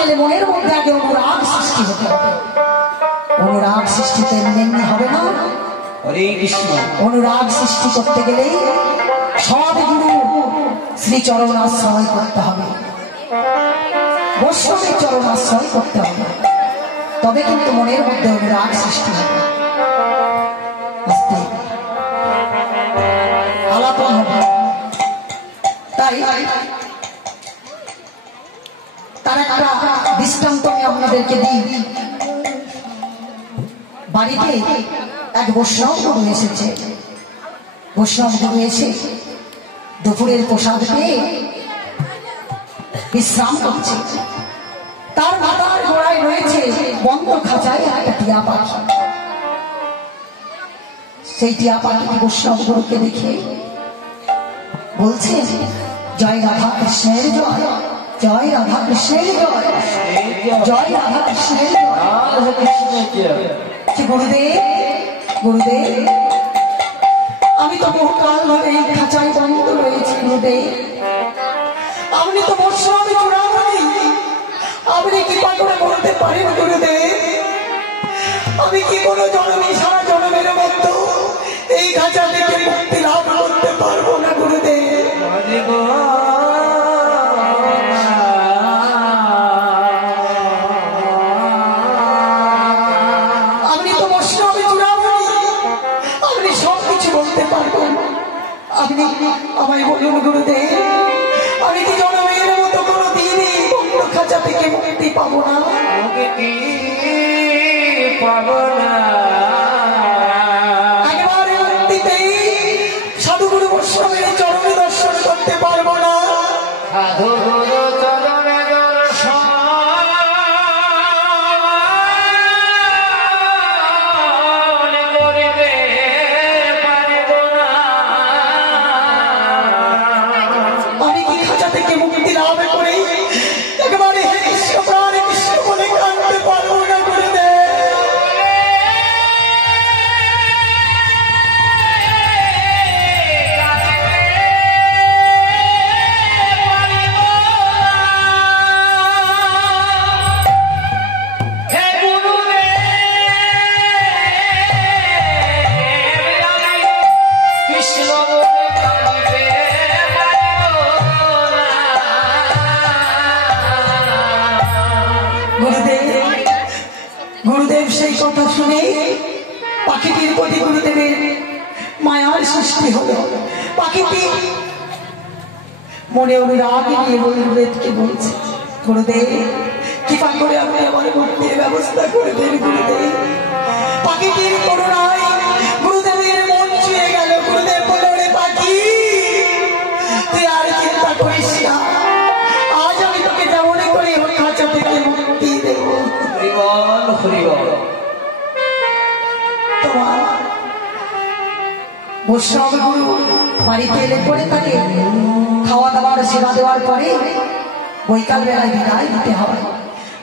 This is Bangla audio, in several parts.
গেলে মনের মধ্যে আগে অনুরাগ সৃষ্টি হতে হবে। অনুরাগ সৃষ্টিতে এমনি হবে না। হরে কৃষ্ণ। অনুরাগ সৃষ্টি করতে গেলেই সব গুরু শ্রী চরণ আশ্রয় করতে হবে, বৈষ্ণবের চরণ আশ্রয় করতে হবে, তবে কিন্তু মনের মধ্যে অনুরাগ সৃষ্টি হবে। আলাপন হবে। তাই তার একটা দৃষ্টান্ত আমি আপনাদেরকে দিই। বাড়িতে এক বৈষ্ণব গুরু এসেছে। বৈষ্ণব গুরু এসে দুপুরের প্রসাদ পেয়ে বিশ্রাম করছে। তার মাথার গোড়ায় রয়েছে বন্ধ খাঁচায় একটা টিয়া পাখি। সেই টিয়া পাখিটি বৈষ্ণব গুরুকে দেখে বলছে, জয় রাধা কৃষ্ণের জয়, জয় রাধা কৃষ্ণের জয়, জয় রাধা কৃষ্ণের জয়। গুরুদেব, গুরুদেব, আমি তো বহুকাল ধরে এই খাঁচায় বন্ধ রয়েছি। গুরুদেব, আপনি তো বৈষ্ণবী চূড়ামণি, আপনি কৃপা করে বলতে পারেন গুরুদেব, আমি কি কোনো জন্মে সারা জন্মের মধ্যে এই খাঁচা থেকে মুক্তি লাভ করতে পারবো না গুরুদেব? আপনি তো বৈষ্ণবী চূড়ামণি, আপনি সব কিছু বলতে পারবেন। আপনি আমায় বলুন গুরুদেব, আমি কি জন্মের মতো কোনো দিনই বন্ধ খাঁচা থেকে মুক্তি পাবো না? পাবো না। একেবারে মুক্তিতেই সাধুগুরু বৈষ্ণবের চরণে দর্শন করতে পারবো না। সাধুগুরু চরণে দর্শন করিতে পারিব না। আমি কি খাঁচা থেকে মুক্তি লাভ করে একেবারে হে কৃষ্ণ প্রাণে কৃষ্ণ বলে কাঁদতে পারবো না গুরুদেব? গুরুদেব সেই কথা শুনে পাখিটির প্রতি গুরুদেবের মায়ার সৃষ্টি হলো। পাখিটি মনে অনুরাগ নিয়ে গুরুদেবকে বলছে, গুরুদেব কৃপা করে আপনি আমার মুক্তির ব্যবস্থা করে দেন গুরুদেব। পাখিটির করুণায় গুরুদেবের মন ছুঁয়ে গেল। গুরুদেব বলল, রে পাখি, তুই আর চিন্তা করিস না, আজ আমি তোকে যেমন করে ওই খাঁচা থেকে মুক্তি দেব। তোমার বৈষ্ণব গুরু বাড়িতে এলে পরে তাকে খাওয়া দাওয়ার সেবা দেওয়ার পরে বৈকাল বেলায় বিদায় দিতে হয়।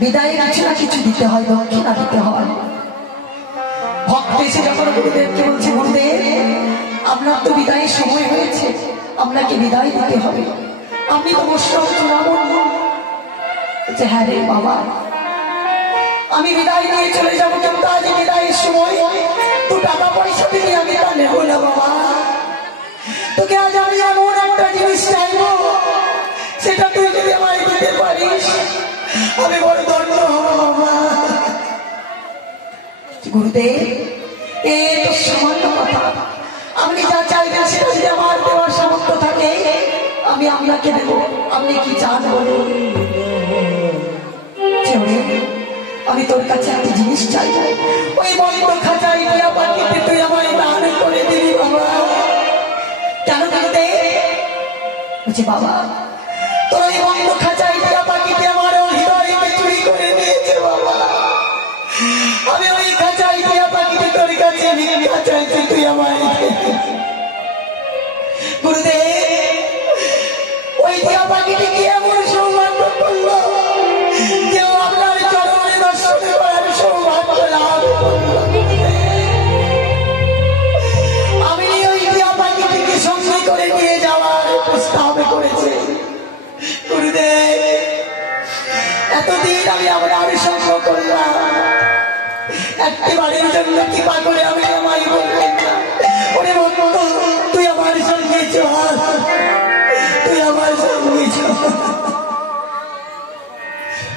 বিদায়ের কিছু না কিছু দিতে হয়, দক্ষিণা দিতে হয়। ভক্ত এসে যখন গুরুদেবকে বলছে, গুরুদেব আপনার তো বিদায়ের সময় হয়েছে, আপনাকে বিদায় দিতে হবে, আপনি তো বৈষ্ণব চূড়ামণি। বলছে, হ্যাঁ রে বাবা, আমি বিদায় নিয়ে চলে যাবো, কিন্তু আজ বিদায়ের সময় তো টাকা পয়সা দিলে আমি তা নেবো না বাবা। তোকে আজ আমি এমন একটা জিনিস চাইবো, সেটা তুই যদি আমায় দিতে পারিস আমি বড় ধন্য হবো বাবা। গুরুদেব, এ তো সামান্য কথা, আপনি যা চাইবেন সেটা যদি আমার দেওয়ার সামর্থ্য থাকে আমি আপনাকে দেবো। আপনি কি চান বলুন? আমি তোর কাছে একটা জিনিস চাই, ওই বন্ধ খাঁচায় টিয়া পাখিতে তুই আমায় দান করে দিবি বাবা। কেন বলতে? বলছি, বাবা তোর ওই বন্ধ খাঁচায় টিয়া পাখিতে আমার হৃদয়কে চুরি করে নিয়েছে বাবা। আমি ওই খাঁচায় টিয়া পাখিতে তোর কাছে ভিক্ষা চাইছি, তুই আমায়। গুরুদেব, ওই টিয়া পাখিটি কি এমন সৌভাগ্য করলো কেউ আপনার চরণে দর্শন করার সৌভাগ্য লাভ করলো? আমি ওই টিয়া পাখিটিকে সঙ্গে করে নিয়ে যাওয়ার প্রস্তাব করেছি। গুরুদেব, এতদিন আমি আপনার সঙ্গ করলাম, একটি বাড়ির জন্য কৃপা করে আমি আমায় বললেন না, ওরে ভক্ত তুই আমার সঙ্গে চল, তুই আমার সঙ্গে চল।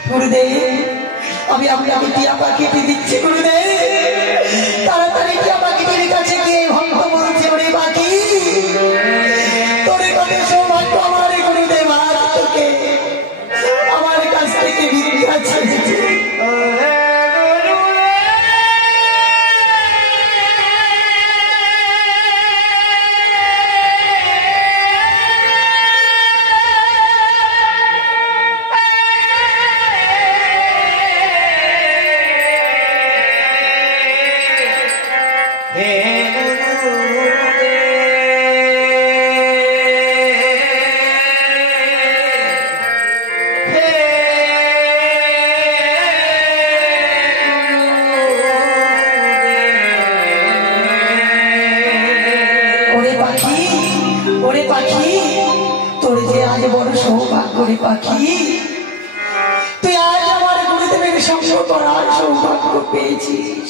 গুরুদেব আমি আপনাকে টিয়া পাখিটি দিচ্ছি গুরুদেব, তাড়াতাড়ি টিয়া পাখিটির কাছে গিয়ে ভক্ত বলছে, ওরে পাখি তোর কত সৌভাগ্য আমার গুরুদেব, আজ তোকে আমার কাছ থেকে ভিক্ষা ছেড়েছে। ওরে পাখি তোর যে আজ বড় সৌভাগ্য রে পাখি, তুই আজ আমার গুরুদেবের সঙ্গ করার সৌভাগ্য পেয়েছিস,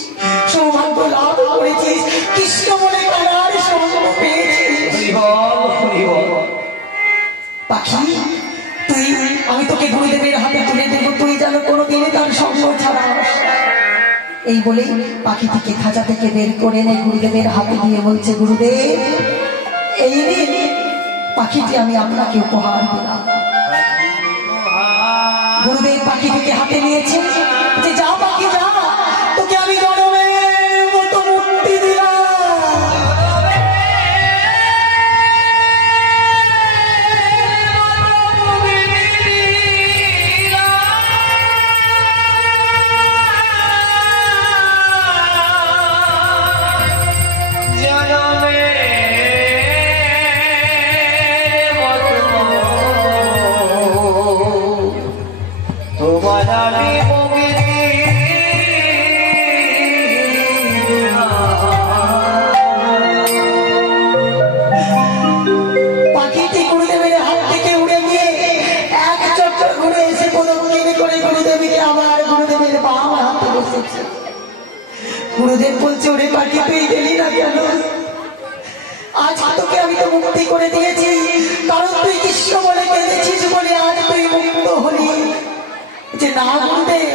সৌভাগ্য লাভ করেছিস, কৃষ্ণ বলে কারার সঙ্গ পেয়েছিস। পাখি তুই আমি তোকে গুরুদেবের হাতে তুলে দেবো, তুই যেন কোনোদিনই তার সঙ্গ ছাড়াস। এই বলে পাখিটিকে খাঁচা থেকে বের করে এনে গুরুদেবের হাতে দিয়ে বলছে, গুরুদেব এই দিন পাখিটি আমি আপনাকে উপহার দিলাম। গুরুদেব পাখিটিকে হাতে নিয়েছে, যে যা পাখি যা, তোকে আমি জনমের মতো মুক্তি দিলাম। পাখিটি গুরুদেবের হাত থেকে উড়ে গিয়ে এক চক্কর ঘুরে এসে পদমুখী করে গুরুদেবীকে আবার গুরুদেবের বাম হাতে বসেছে। গুরুদেব বলছে, ওরে পাখি তুই গেলি না কেন? আজ তোকে আমি তো মুক্তি করে দিয়েছি, কারণ তুই কৃষ্ণ বলে কেঁদেছিস বলে আজ তুই মুক্ত হলি। যে না গুরুদেব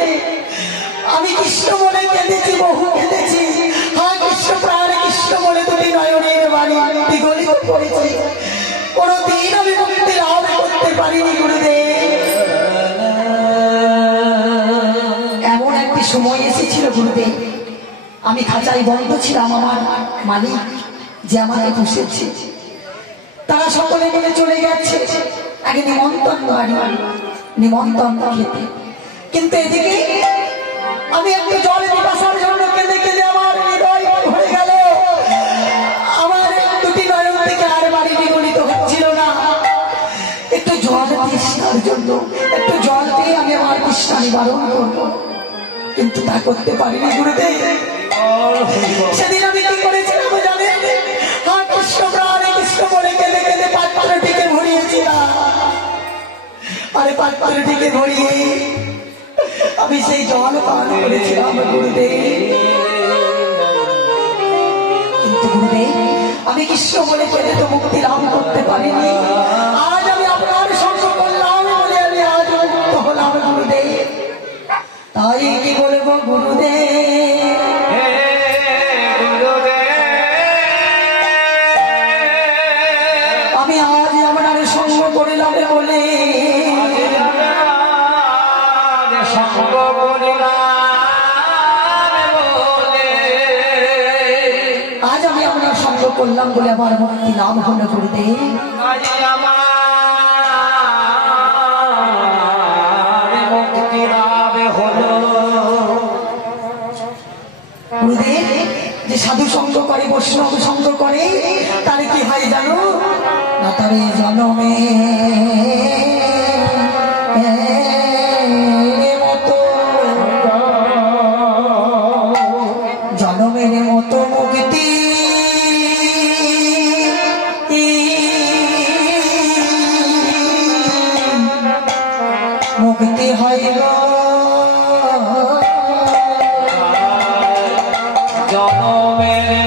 আমি কৃষ্ণ বলে কেঁদেছি, বহু কেঁদেছি, হ্যাঁ কৃষ্ণ প্রাণ কৃষ্ণ বলে দুটি নয়নের বাড়ি বিগলিত করেছি, কোনদিন আমি মুক্তি লাভ করতে পারিনি গুরুদেব। এমন একটি সময় এসেছিল গুরুদেব, আমি খাঁচায় বন্ধ ছিলাম, আমার মালিক যে আমাকে পুষেছে তারা সকলে মিলে চলে গেছে আগে নিমন্ত্রণ বাড়ি, নিমন্ত্রণ খেতে, কিন্তু এদিকে আমি একটু জল পিপাসার জন্য কেঁদে কেঁদে আমার হৃদয় ভরে গেল, আমার দুটি নয়ন থেকে আর বাড়ি বিগলিত হচ্ছিল না। একটু জল তৃষ্ণার জন্য, একটু জল পেয়ে আমি আমার তৃষ্ণা নিবারণ করবো, কিন্তু তা করতে পারিনি গুরুদেব। সেদিন আমি কি করেছিলাম জানেন? হ্যাঁ কৃষ্ণ প্রাণে কৃষ্ণ বলে কেঁদে কেঁদে পাত্রটিকে ভরিয়েছিলাম, আরে পাত্রটিকে ভরিয়ে আমি সেই জল পান করেছিলাম গুরুদেব। কিন্তু গুরুদেব আমি কৃষ্ণ বলে কেঁদে তো মুক্তি লাভ করতে পারিনি, আজ আমি আপনার সঙ্গ করলাম বলে আমি আজ মুক্ত হলাম গুরুদেব। তাই কি বলবো গুরুদেব, আমি আজ আপনার সঙ্গ করলাম বলে আজ আমি আপনার সঙ্গ করলাম বলে আমার মুক্তি লাভ হলো গুরুদেব। গুরুদেব যে সাধু সঙ্গ করে বৈষ্ণব সঙ্গ করে তার কি হয় জানো না, তার জনমে জনমের মতো মুক্তি মুক্তি হইল জনমের